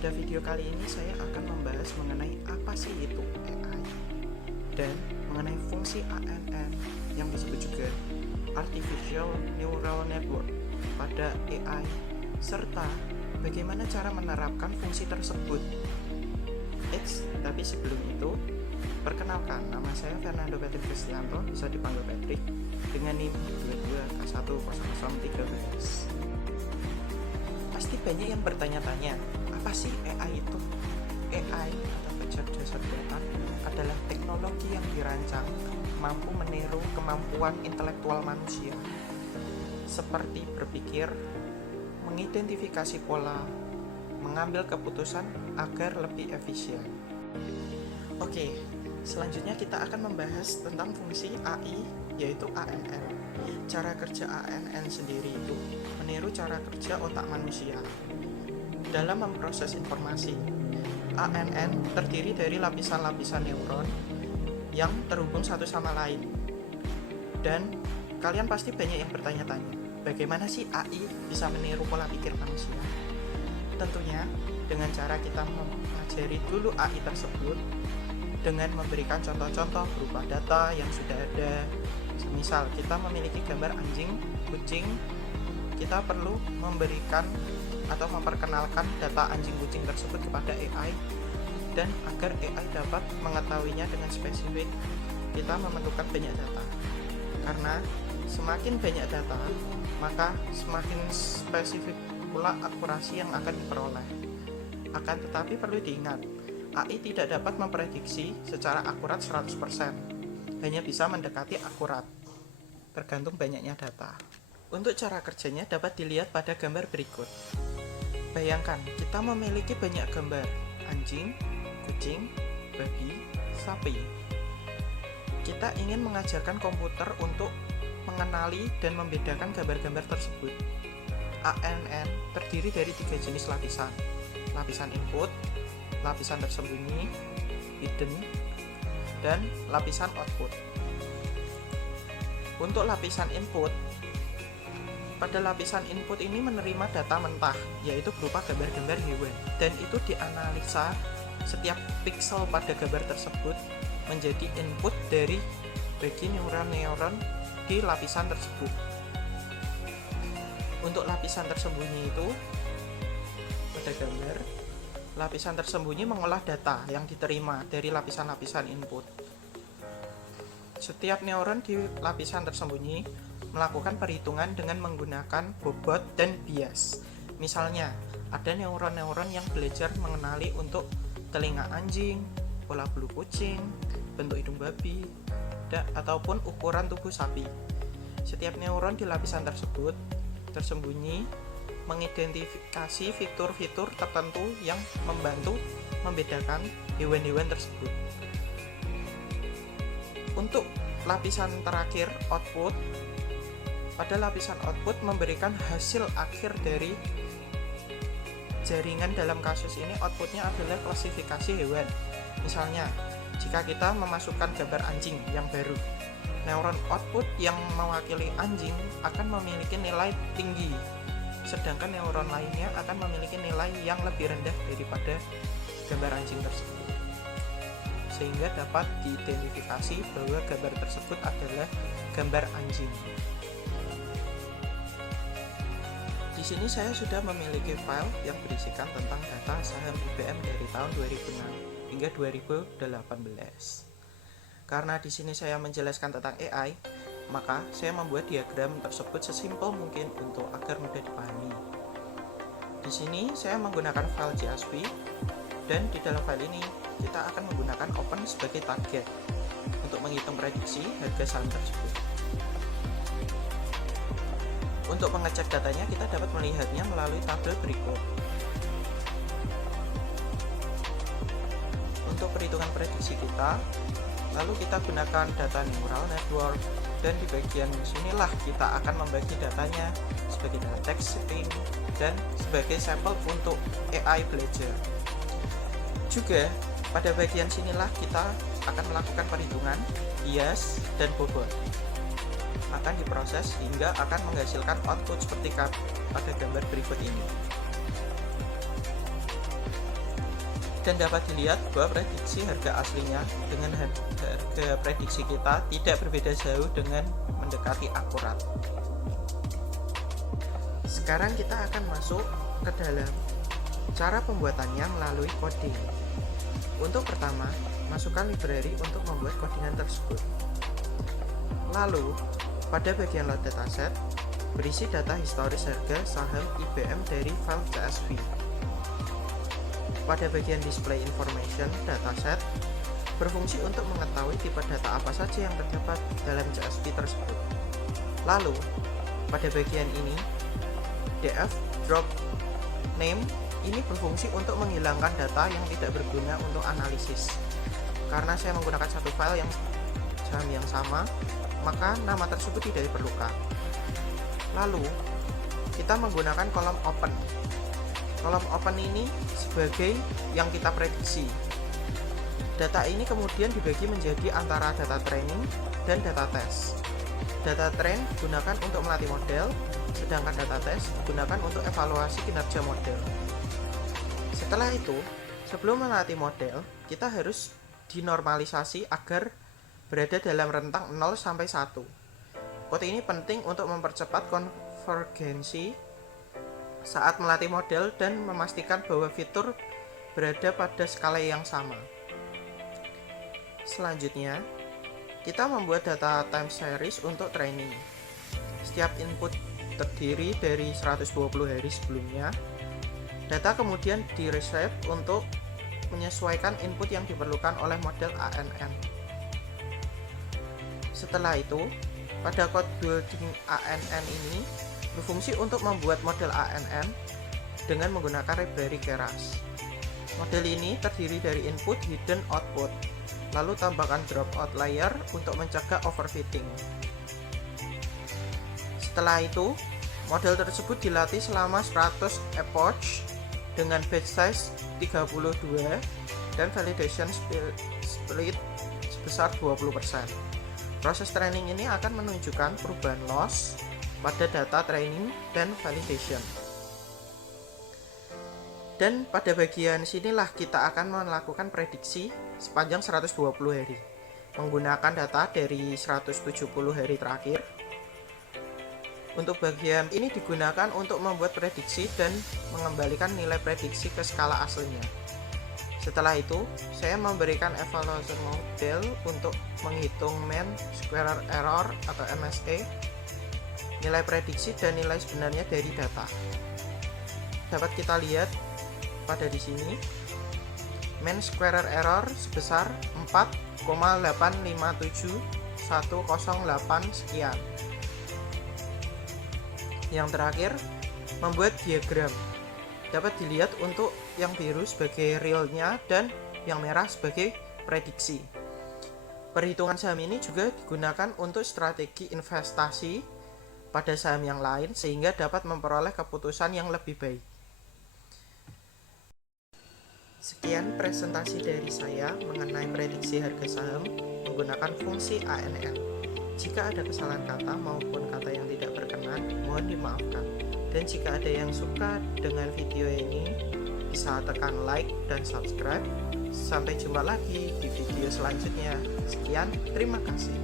Pada video kali ini saya akan membahas mengenai apa sih itu AI dan mengenai fungsi ANN yang disebut juga Artificial Neural Network pada AI serta bagaimana cara menerapkan fungsi tersebut. Tapi sebelum itu, perkenalkan, nama saya Fernando Patrick Kristianto, bisa dipanggil Patrick, dengan NIM 22K10013. Pasti banyak yang bertanya-tanya, apa sih AI itu? AI atau kecerdasan buatan adalah teknologi yang dirancang mampu meniru kemampuan intelektual manusia, seperti berpikir, mengidentifikasi pola, mengambil keputusan agar lebih efisien. Oke, selanjutnya kita akan membahas tentang fungsi AI, yaitu ANN. Cara kerja ANN sendiri itu meniru cara kerja otak manusia. Dalam memproses informasi, ANN terdiri dari lapisan-lapisan neuron yang terhubung satu sama lain. Dan kalian pasti banyak yang bertanya-tanya, bagaimana sih AI bisa meniru pola pikir manusia? Tentunya dengan cara kita mempelajari dulu AI tersebut dengan memberikan contoh-contoh berupa data yang sudah ada. Misal kita memiliki gambar anjing, kucing, kita perlu memberikan atau memperkenalkan data anjing kucing tersebut kepada AI, dan agar AI dapat mengetahuinya dengan spesifik, kita memerlukan banyak data. Karena semakin banyak data, maka semakin spesifik pula akurasi yang akan diperoleh. Akan tetapi perlu diingat, AI tidak dapat memprediksi secara akurat 100%, hanya bisa mendekati akurat, tergantung banyaknya data. Untuk cara kerjanya dapat dilihat pada gambar berikut. Bayangkan, kita memiliki banyak gambar anjing, kucing, babi, sapi. Kita ingin mengajarkan komputer untuk mengenali dan membedakan gambar-gambar tersebut. ANN terdiri dari 3 jenis lapisan. Lapisan input, lapisan tersembunyi, hidden, dan lapisan output. Untuk lapisan input, pada lapisan input ini menerima data mentah, yaitu berupa gambar-gambar hewan, dan itu dianalisa setiap pixel pada gambar tersebut menjadi input dari bagi neuron-neuron di lapisan tersebut. Untuk lapisan tersembunyi itu, pada gambar, lapisan tersembunyi mengolah data yang diterima dari lapisan-lapisan input. Setiap neuron di lapisan tersembunyi melakukan perhitungan dengan menggunakan bobot dan bias. Misalnya, ada neuron-neuron yang belajar mengenali untuk telinga anjing, pola bulu kucing, bentuk hidung babi, ataupun ukuran tubuh sapi. Setiap neuron di lapisan tersebut tersembunyi mengidentifikasi fitur-fitur tertentu yang membantu membedakan hewan-hewan tersebut. Untuk lapisan terakhir, output, pada lapisan output memberikan hasil akhir dari jaringan. Dalam kasus ini outputnya adalah klasifikasi hewan. Misalnya, jika kita memasukkan gambar anjing yang baru, neuron output yang mewakili anjing akan memiliki nilai tinggi, sedangkan neuron lainnya akan memiliki nilai yang lebih rendah daripada gambar anjing tersebut, sehingga dapat diidentifikasi bahwa gambar tersebut adalah gambar anjing. Di sini saya sudah memiliki file yang berisikan tentang data saham IBM dari tahun 2006 hingga 2018. Karena di sini saya menjelaskan tentang AI, maka saya membuat diagram tersebut sesimpel mungkin untuk agar mudah dipahami. Di sini saya menggunakan file CSV, dan di dalam file ini kita akan menggunakan open sebagai target untuk menghitung prediksi harga saham tersebut. Untuk mengecek datanya, kita dapat melihatnya melalui tabel berikut. Untuk perhitungan prediksi kita, lalu kita gunakan data neural network, dan di bagian sinilah kita akan membagi datanya sebagai data text string dan sebagai sampel untuk AI belajar. Juga pada bagian sinilah kita akan melakukan perhitungan bias dan bobot. Akan diproses hingga akan menghasilkan output seperti pada gambar berikut ini. Dan dapat dilihat bahwa prediksi harga aslinya dengan harga prediksi kita tidak berbeda jauh dengan mendekati akurat. Sekarang kita akan masuk ke dalam cara pembuatannya melalui coding. Untuk pertama, masukkan library untuk membuat codingan tersebut. Lalu, pada bagian load dataset, berisi data historis harga saham IBM dari file CSV. Pada bagian display information dataset, berfungsi untuk mengetahui tipe data apa saja yang terdapat dalam CSV tersebut. Lalu, pada bagian ini, df drop name ini berfungsi untuk menghilangkan data yang tidak berguna untuk analisis. Karena saya menggunakan satu file saham yang sama, maka nama tersebut tidak diperlukan. Lalu, kita menggunakan kolom open. Kolom open ini sebagai yang kita prediksi. Data ini kemudian dibagi menjadi antara data training dan data test. Data train digunakan untuk melatih model, sedangkan data test digunakan untuk evaluasi kinerja model. Setelah itu, sebelum melatih model, kita harus dinormalisasi agar berada dalam rentang 0 sampai 1. Kode ini penting untuk mempercepat konvergensi saat melatih model dan memastikan bahwa fitur berada pada skala yang sama. Selanjutnya, kita membuat data time series untuk training. Setiap input terdiri dari 120 hari sebelumnya. Data kemudian di-reshape untuk menyesuaikan input yang diperlukan oleh model ANN. Setelah itu, pada code building ANN ini berfungsi untuk membuat model ANN dengan menggunakan library Keras. Model ini terdiri dari input, hidden, output, lalu tambahkan dropout layer untuk mencegah overfitting. Setelah itu, model tersebut dilatih selama 100 epoch dengan batch size 32 dan validation split sebesar 20%. Proses training ini akan menunjukkan perubahan loss pada data training dan validation. Dan pada bagian sinilah kita akan melakukan prediksi sepanjang 120 hari menggunakan data dari 170 hari terakhir. Untuk bagian ini digunakan untuk membuat prediksi dan mengembalikan nilai prediksi ke skala aslinya. Setelah itu, saya memberikan evaluation model untuk menghitung mean square error atau MSE, nilai prediksi dan nilai sebenarnya dari data. Dapat kita lihat pada di sini, mean square error sebesar 4,857108 sekian. Yang terakhir, membuat diagram. Dapat dilihat untuk yang biru sebagai realnya dan yang merah sebagai prediksi. Perhitungan saham ini juga digunakan untuk strategi investasi pada saham yang lain sehingga dapat memperoleh keputusan yang lebih baik. Sekian presentasi dari saya mengenai prediksi harga saham menggunakan fungsi ANN. Jika ada kesalahan kata maupun kata yang tidak berkenan, mohon dimaafkan. Dan jika ada yang suka dengan video ini, bisa tekan like dan subscribe. Sampai jumpa lagi di video selanjutnya. Sekian, terima kasih.